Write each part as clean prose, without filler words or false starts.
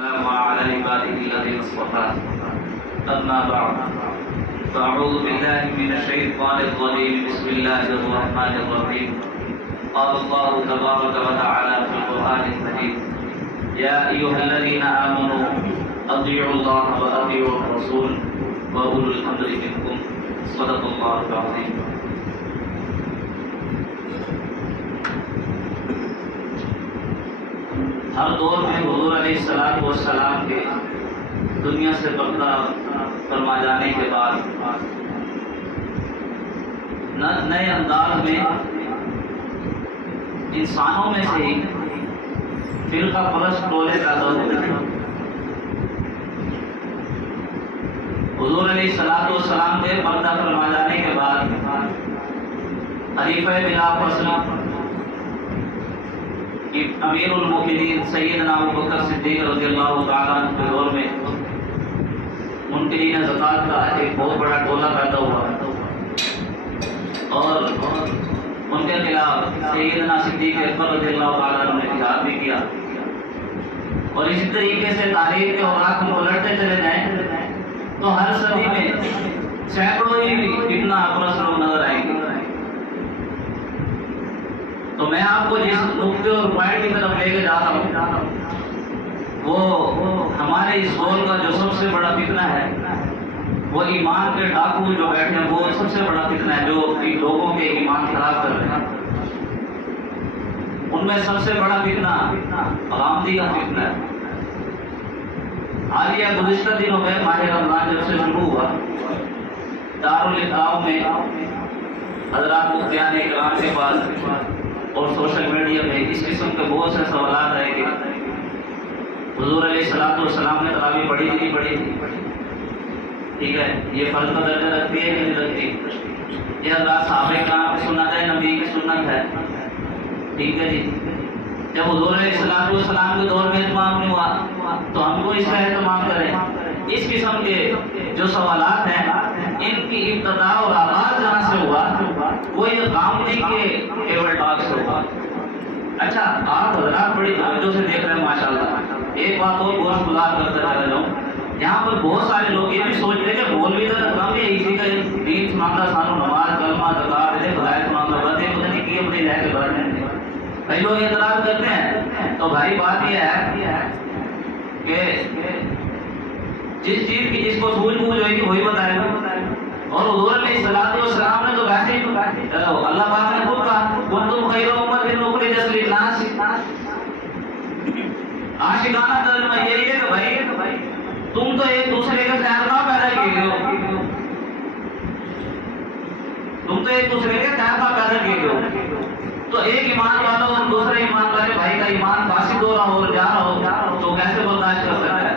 وعلى عباده الذين اصطفى أما بعد فأعوذ بالله من الشيطان الرجيم بسم الله الرحمن الرحيم قال الله تبارك وتعالى في القرآن الكريم يا أيها الذين آمنوا أطيعوا الله وأطيعوا الرسول وأولو الأمر منكم صدق الله العظيم. ہر دور میں حضور علیہ الصلوۃ والسلام کے دنیا سے پردہ فرما جانے کے بعد نئے انداز میں انسانوں میں سے ہی فرقہ پرست ٹولے پیدا ہوتے ہیں. حضور علیہ الصلوۃ والسلام کے پردہ فرما جانے کے بعد خلیفہ بلا فاصلہ امیر المومنین سیدنا ابوبکر صدیق رضی اللہ تعالیٰ عنہ کے دور میں منکرین زکوٰۃ کا ایک بہت بڑا ٹولہ پیدا ہوا اور ان کے خلاف سیدنا صدیق اکبر رضی اللہ تعالیٰ عنہ نے جہاد بھی کیا. اور اسی طریقے سے تاریخ کے اوقات کو پلٹتے چلے جائیں تو ہر صدی میں سینکڑوں ہی فتنہ پرست لوگ نظر آئیں گے. تو میں آپ کو جس نقطے اور پوائنٹ کی طرف لے کے جا رہا ہوں وہ ہمارے اس دور کا جو سب سے بڑا فتنہ ہے وہ ایمان کے ڈاکو جو بیٹھے ہیں وہ سب سے بڑا فتنہ ہے جو لوگوں کے ایمان خراب کر رہے ہیں. ان میں سب سے بڑا فتنہ غامدی کا فتنہ ہے. حالیہ گزشتہ دنوں میں ماہ رمضان جب سے شروع ہوا دارالفتاؤ میں حضرات مفتیان اکرام کے پاس اور سوشل میڈیا میں اس قسم کے بہت سے سوالات رہے کہ حضور علیہ الصلوۃ والسلام نے تراویح پڑھی تھی نہیں پڑھی تھی, ٹھیک ہے, یہ فرض کا درجہ رکھتی ہے کہ نہیں رکھتی, یہ حضرات صحابہ کرام کی سنت ہے, نبی کی سنت ہے, ٹھیک ہے جی. جب حضور علیہ الصلوۃ والسلام کے دور میں اہتمام نہیں ہوا تو ہم کو اس کا اہتمام کریں. اس قسم کے جو سوالات ہیں ان کی ابتدا اور آغاز جہاں سے ہوا وہ یہ غامدی کے ایول ٹاک سے ہوا. اچھا, آپ حضرات بڑی توجہ سے دیکھ رہے ہیں ماشاءاللہ. ایک بات اور گوش گزار کرتا چلا جاؤں, یہاں پر بہت سارے لوگ یہ بھی سوچ رہے کہ مولوی کا کام ہے اسی کا دین سناتا, سانو نماز کلمہ زکات دے خدائے سناتا باتیں پتہ نہیں کی اپنی رہ کے بیٹھے ہیں. کئی لوگ اعتراض کرتے ہیں تو بھائی بات یہ ہے کہ جس چیز کی جس کو سوجھ بوجھ ہوئے گی وہی بتائے گا. اور حضور علیہ الصلوۃ والسلام نے تو ویسے ہی اللہ پاک نے خود کہا کنتم خیر امۃ اخرجت للناس. عاشقانہ ترجمہ یہی ہے کہ بھائی تم تو ایک دوسرے کے خیرخواہ پیدا کیے ہو, تم تو ایک دوسرے کے خیرخواہ پیدا کیے ہو. تو ایک ایمان والا اور دوسرے ایمان والے بھائی کا ایمان فاسد ہو رہا ہو اور جا رہا ہو تو کیسے برداشت کر سکتا ہے.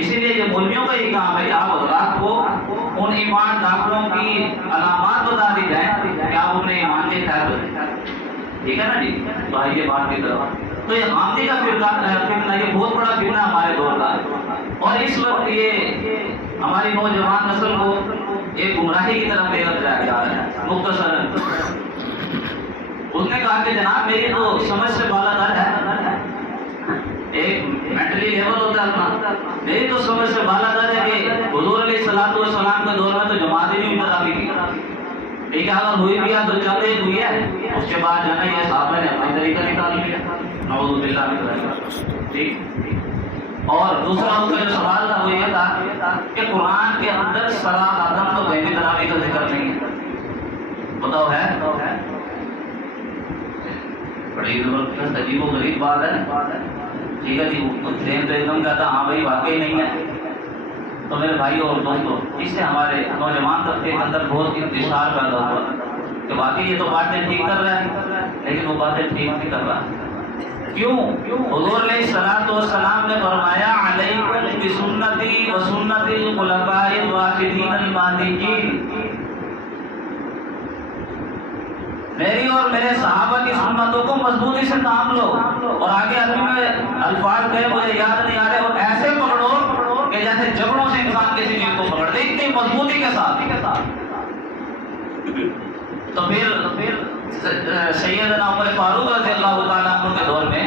اسی لیے یہ مولویوں کا یہ کام ہے کہ آپ حضرات کو ان ایمان ڈاکٹروں کی علامات بتا دی جائیں کہ آپ انہیں ایمان کے خیال کریں, ٹھیک ہے نا جی. تو آئیے بات کی طرف. تو یہ غامدی کا فتنہ یہ بہت بڑا فتنہ ہمارے دور کا ہے اور اس وقت یہ ہماری نوجوان نسل کو ایک گمراہی کی طرف لے کر جا رہا ہے. مختصراً اس نے کہا کہ جناب میری تو سمجھ سے بالا تر ہے, ایک مینٹلی لیول ہوتا ہے اپنا, میری تو سمجھ سے بالا تر ہے کہ حضور علیہ الصلوۃ والسلام کے دور میں تو جماعت ہی نہیں تراویح کی, ٹھیک ہے, اگر ہوئی بھی تو چلتے ہوئی ہے, اس کے بعد جانا یہ صحابہ نے اپنا طریقہ نکال لیا, نعوذ باللہ من ذالک, ٹھیک. اور دوسرا اس کا جو سوال تھا وہ یہ تھا کہ قرآن کے اندر صلاۃ آدم تو بین تراویح کا ذکر نہیں ہے, بتاؤ ہے بڑی زبردست عجیب و غریب بات ہے, ٹھیک ہے جی. ذہن تو ایک دم کہتا ہاں بھائی واقعی نہیں ہے. تو میرے بھائی اور دوستوں اس سے ہمارے نوجوان طبقے کے اندر بہت انتشار پیدا ہوا کہ واقعی یہ تو باتیں ٹھیک کر رہا ہے لیکن وہ باتیں ٹھیک نہیں کر رہا. کیوں؟ حضور علیہ الصلوۃ والسلام نے فرمایا علیکم بسنتی و سنت الخلفاء الراشدین المہدیین, میری اور میرے صحابہ کی سنتوں کو مضبوطی سے تھام لو. اور آگے عربی میں الفاظ تھے مجھے یاد نہیں آ رہے, اور ایسے پکڑو کہ جیسے جھگڑوں سے انسان کسی چیز کو پکڑتے, اتنی مضبوطی کے ساتھ. تو پھر سیدنا عمر فاروق رضی اللہ تعالیٰ عنہ کے دور میں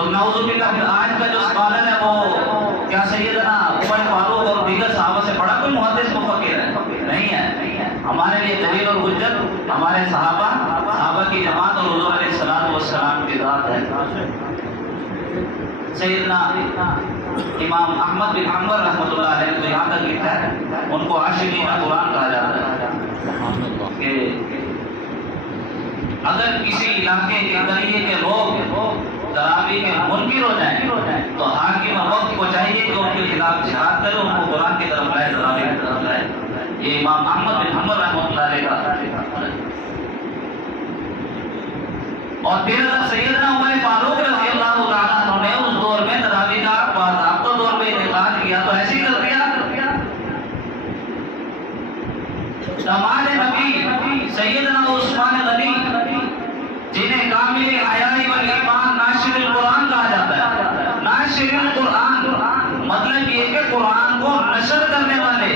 تو نعوذ باللہ آج کا جو اسکالر ہے وہ کیا سیدنا عمر فاروق اور دیگر صحابہ سے بڑا کوئی محدث مفکر ہے؟ نہیں ہے. ہمارے لیے دلیل اور حجت ہمارے صحابہ کی جماعت اور حضور علیہ الصلوۃ والسلام کی ذات ہے. سیدنا امام احمد بن حنبل رحمۃ اللہ علیہ نے یہاں تک لکھا ہے، ان کو عاشقین قرآن کہا جاتا ہے کہ اگر کسی علاقے کے قریے کے لوگ تراویح کے منکر ہو جائیں تو حاکم وقت کو چاہیے کہ ان کے خلاف جہاد کرے، ان کو قرآن کی طرف لائے، تراویح کی طرف لائے. یہ امام احمد بن حنبل رحمۃ اللہ علیہ کا. اور پھر سیدنا عمر فاروق رضی اللہ تعالیٰ عنہ نے اس دور میں تراویح کا باضابطہ طور پہ انعقاد کیا تو ایسے ہی کر دیا. داماد نبی سیدنا عثمان غنی جنہیں کامل حیائی والایمان ناشر القرآن کہا جاتا ہے. ناشر القرآن مطلب یہ کہ قرآن کو نشر کرنے والے،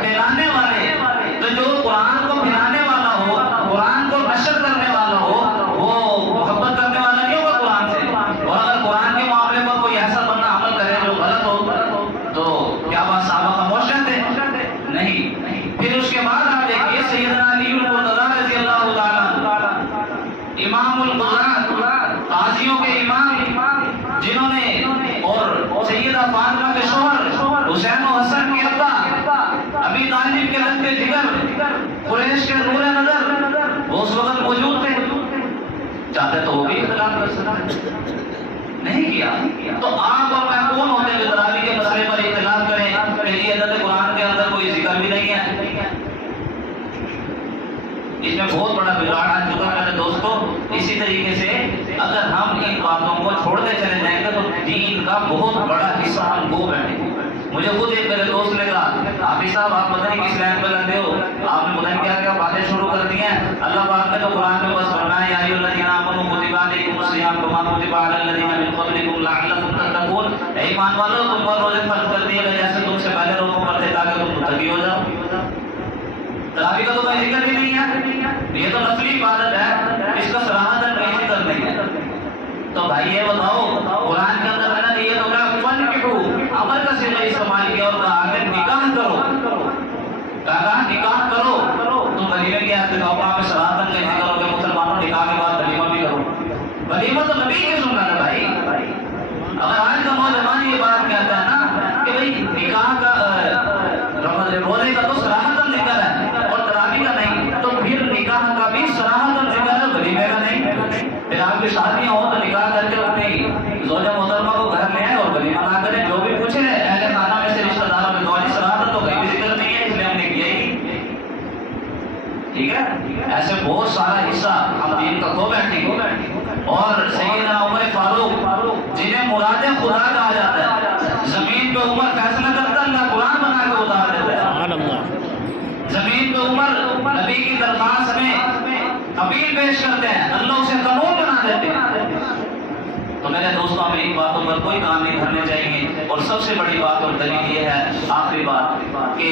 پھیلانے والے. تو جو قرآن کو پھیلانے والا ہو، قرآن کو نشر کرنے والا ہو، وہ محبت کرنے والا نہیں ہوگا قرآن سے. اور اگر قرآن کے معاملے پر کوئی ایسا بندہ عمل کرے جو غلط ہو تو کیا بات صحابہ خاموش رہتے؟ نہیں. پھر اس کے بعد آپ دیکھیے سیدنا علی المرتضی رضی اللہ تعالیٰ امام القضاۃ، قاضیوں کے امام، جنہوں نے اور سیدہ فاطمہ کے شوہر حسین و حسن کے ابا، ابی طالب کے لشکر جگر، قریش کے نور نظر، وہ اس وقت موجود تھے. چاہتے تو وہ بھی اختلاف کر سکتے، نہیں کیا. تو آپ اور میں کون ہوتے ہیں جو تراویح کے مسئلے پر اختلاف کریں کہ یہ عدد قرآن کے اندر کوئی ذکر بھی نہیں ہے؟ اس میں بہت بڑا بگاڑ آ چکا ہے میرے دوستو. اسی طریقے سے اگر ہم ان باتوں کو چھوڑتے چلے جائیں گے تو دین کا بہت بڑا حصہ ہم کھو بیٹھیں گے. مجھے خود ایک میرے دوست نے کہا حافظ صاحب آپ پتہ نہیں کس لائن پہ لگتے ہو، آپ نے پتہ نہیں کیا کیا باتیں شروع کر دی ہیں. اللہ پاک نے تو قرآن میں بس فرمایا یا ایھا الذین آمنوا کتب علیکم الصیام کما کتب علی الذین من قبلکم لعلکم تتقون. اے ایمان والو تم پر روزے فرض کر دیے گئے جیسے تم سے پہلے لوگوں پر تھے تاکہ تم متقی ہو جاؤ. تراویح کا تو کوئی ذکر ہی نہیں ہے، یہ تو نفلی عبادت ہے، اس کا صراحتاً کوئی ذکر نہیں ہے. تو بھائی یہ بتاؤ قرآن کے اندر ہے نا یہ تو کہا فنکحوا، امر کا صیغہ استعمال کیا اور کہا کہ نکاح کرو. کہا نکاح کرو. تو ولیمے کی ارتکاب میں صراحتاً نہیں ذکر ہو کہ مسلمانوں نکاح کے بعد ولیمہ بھی کرو. ولیمہ تو نبی کی سنت ہے بھائی. اگر آج کا نوجوان یہ بات کہتا ہے نا کہ بھائی نکاح کا روزے کا تو صراحتاً ذکر ہے اور تراویح کا نہیں، تو پھر نکاح کا بھی صراحتاً ذکر ہے، ولیمے کا نہیں. پھر آپ کی شادیاں ہوں تو نکاح کر کے اپنی زوجہ محترمہ کو گھر لے آئے اور ولیمہ نہ کریں. جو بھی پوچھے اہل خانہ میں سے رشتہ داروں میں گواہی صراحتاً تو کہیں بھی ذکر نہیں ہے، اس لیے ہم نے کیا ہی. ٹھیک ہے، ایسے بہت سارا حصہ ہم دین کا کھو بیٹھیں گے. اور سیدنا عمر فاروق جنہیں مراد خدا کہا جاتا ہے، زمین پہ عمر فیصلہ کرتا ہے، اللہ قرآن بنا کے اتار دیتا ہے. زمین پہ عمر نبی کی درخواست میں اپیل پیش کرتے ہیں، اللہ اسے قانون بنا دیتے ہیں. تو میرے دوستوں ہمیں ان باتوں پر کوئی کام نہیں کرنے چاہیے. اور سب سے بڑی بات اور دلیل یہ ہے، آخری بات، کہ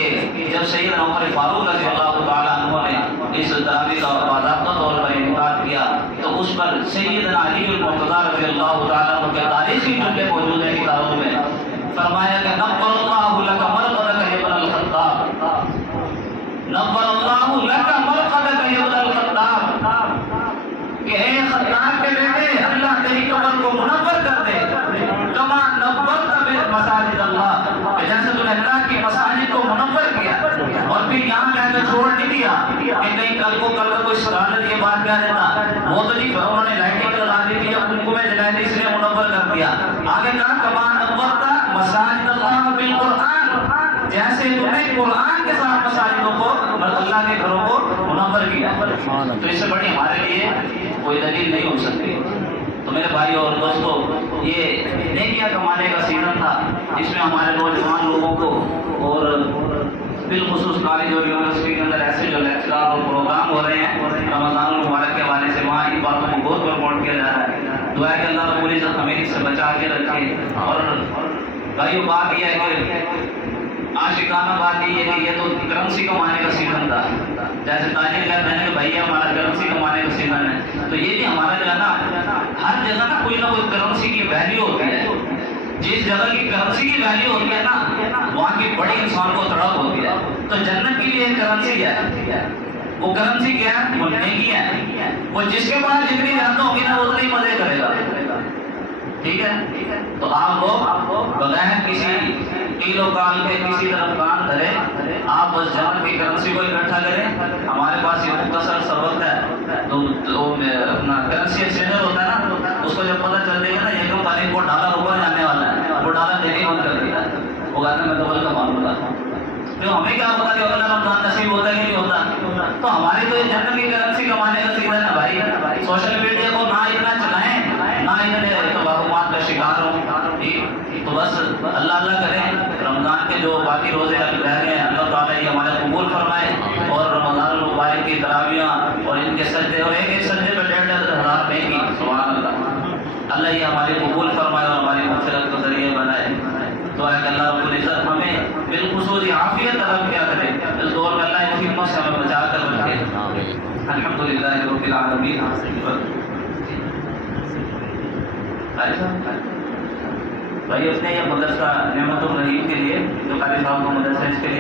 جب سیدنا عمر فاروق رضی اللہ تعالیٰ عنہ نے اس تراویح کا باضابطہ طور پر انعقاد کیا تو اس پر سیدنا علی المرتضی رضی اللہ تعالیٰ عنہ کے تاریخی جملے موجود ہیں کتابوں میں. فرمایا کہ نور اللہ لک مرقدک ابن الخطاب، نور اللہ لک مرقدک ابن الخطاب، کہ اے خطاب کے بیٹے اللہ تیری قبر کو منور کر دے. کما نورت مساجد اللہ، کہ جیسے تو نے اللہ کی مساجد کو منور کیا اور پھر یہاں کہہ کے چھوڑ نہیں دیا کہ کہیں کل کو کوئی شرارت یہ بات کہہ دیتا. وہ تو نہیں، انہوں نے لائٹنگ لگا دی تھی، اب ان کو میں جلائے تھی اس لیے منور کر دیا. آگے کہا کما نورت مساجد اللہ بالقرآن، جیسے تم نے قرآن کے ساتھ مساجدوں کو اللہ کے گھروں کو منور کیا. تو اس سے بڑی ہمارے لیے کوئی دلیل نہیں ہو سکتی. تو میرے بھائی اور دوستو، یہ نیکیاں کمانے کا سیزن تھا جس میں ہمارے نوجوان لوگوں کو اور بالخصوص کالج اور یونیورسٹی کے اندر ایسے جو لیکچرار اور پروگرام ہو رہے ہیں رمضان المبارک کے حوالے سے، وہاں ان باتوں کو بہت پروموٹ کیا جا رہا ہے. دعا کہ اللہ پوری خمیری سے بچا کے رکھے. اور بھائیو بات یہ ہے کہ عاشقانہ بات یہ ہے کہ یہ تو کرنسی کمانے کا سیزن تھا. جیسے تاجر کہتے ہیں کہ بھائی ہمارا کرنسی کمانے کا سیزن ہے، تو یہ بھی ہمارا جو ہے نا ہر جگہ نا کوئی نہ کوئی کرنسی کی ویلیو ہوتی ہے. جس جگہ کی کرنسی کی ویلیو ہوتی ہے نا وہاں کی بڑی انسان کو تڑپ ہوتی ہے. تو جنت کی بھی ایک کرنسی ہے. وہ کرنسی کیا ہے؟ وہ نیکی ہے. وہ جس کے پاس جتنی زیادہ ہوگی نا اتنے ہی مزے کرے گا. ٹھیک ہے. تو آپ لوگ بغیر کسی کیلو کال کے کسی طرف کام کریں, آپ بس جنت کی کرنسی کو اکٹھا کریں. ہمارے پاس یہ مختصر سبق ہے. تو اپنا کرنسی ایکسچینجر ہوتا ہے نا, اس کو جب پتہ چل جائے گا نا یہ کمپنی کو ڈالر اوپر جانے والا ہے, وہ ڈالر دینے بند کر دیا. وہ کہتے ہیں میں ڈبل کا معلوم بتاتا ہوں. تو ہمیں کیا پتا کہ اگلا رمضان نصیب ہوتا ہے کہ نہیں ہوتا. تو ہماری تو یہ جنت کی کرنسی کمانے کا سیزن ہے بھائی. سوشل میڈیا کو نہ اتنا چلائیں, نہ اتنے توہمات کا شکار ہوں. تو بس اللہ اللہ کریں. رمضان کے جو باقی روزے ابھی رہ گئے ہیں اللہ تعالیٰ یہ ہمارے قبول فرمائے, اور رمضان المبارک کی تراویحاں اور ان کے سجدے, اور ایک ایک سجدے پہ 1,500 نیکی, سبحان اللہ. اللہ یہ ہماری قبول فرمائے اور ہماری مغفرت کا ذریعہ بنائے. تو اے اللہ رب العزت ہمیں بالخصوص عافیت عطا کیا کرے. اس دور میں اللہ ان فتنوں سے ہمیں بچا کر رکھے. الحمدللہ رب العالمین. بھائی اپنے یہ مدرسہ نعمت الرحیم کے لیے جو قاری صاحب کو مدرسہ اس کے لیے